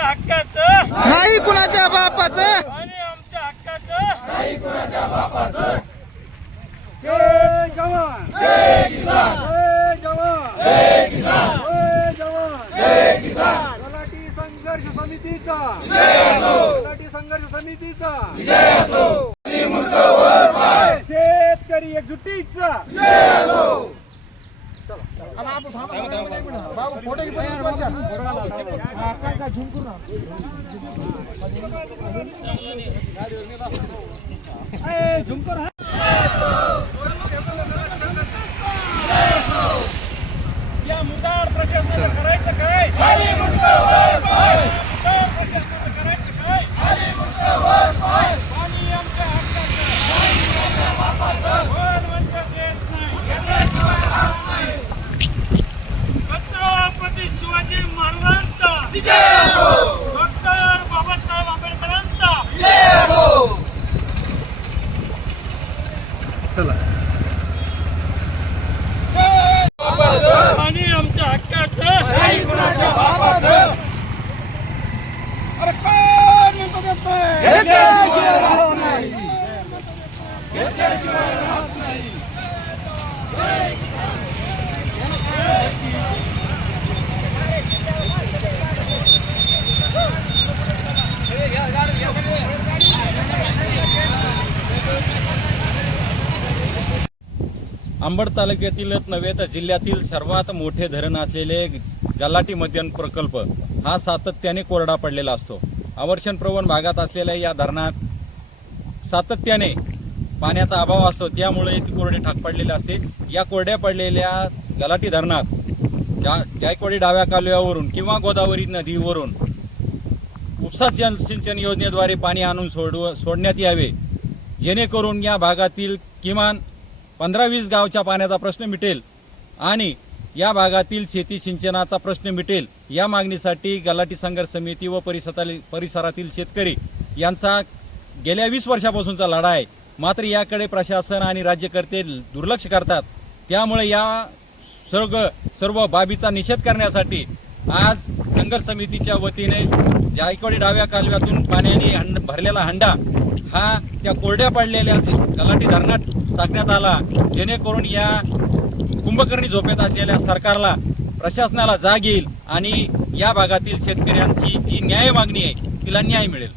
हक्काचं नाही कुणाच्या बापाचं आणि आमच्या हक्काचं नाही कुणाच्या बापाचं. जय जवान जय किसान, जय जवान जय किसान, जय जवान जय किसान. तलाठी संघर्ष समितीचा विजय असो, तलाठी संघर्ष समितीचा विजय असो. शेतकरी एकजुटीचा विजय असो. या मुदार प्रशासनाला करायचं काय? मुदार प्रशासनाला करायचं काय? पाणी आमच्या हक्काचं, कोण म्हणतं देत नाही. छत्रपती शिवाजी महाराजांचा विजय असो, डॉक्टर बाबासाहेब आंबेडकरांचा विजय असो. चला. आणि आमच्या हक्काचं नाही कुणाच्या बापाचं. अरे कोण म्हणतो देत नाही. घेतल्याशिवाय राहत नाही, घेतल्याशिवाय राहत नाही. अंबड तालुक्यातीलच नव्हे तर जिल्ह्यातील सर्वात मोठे धरण असलेले जलाटी मध्यम प्रकल्प हा सातत्याने कोरडा पडलेला असतो. अवर्षण प्रवण भागात असलेल्या या धरणात सातत्याने पाण्याचा अभाव असतो, त्यामुळे ती कोरडे ठाक पडलेले असते. या कोरड्या पडलेल्या जलाटी धरणात जायकवाडी डाव्या कालव्यावरून किंवा गोदावरी नदीवरून उपसा सिंचन योजनेद्वारे पाणी आणून सोडण्यात यावे, जेणेकरून या भागातील किमान 15-20 गावच्या पाण्याचा प्रश्न मिटेल आणि या भागातील शेती सिंचनाचा प्रश्न मिटेल. या मागणीसाठी गलाटी संघर्ष समिती व परिसरातील शेतकरी यांचा गेल्या 20 वर्षापासूनचा लढा आहे. मात्र याकडे प्रशासन आणि राज्यकर्ते दुर्लक्ष करतात. त्यामुळे या सर्व बाबीचा निषेध करण्यासाठी आज संघर्ष समितीच्या वतीने जायकवाडी डाव्या कालव्यातून पाण्याने भरलेला हंडा हा त्या कोरड्या पडलेल्या गलाटी धरणात टाकण्यात आला, जेणेकरून या कुंभकर्णी झोपेत असलेल्या सरकारला, प्रशासनाला जाग येईल आणि या भागातील शेतकऱ्यांची जी न्याय मागणी आहे तिला न्याय मिळेल.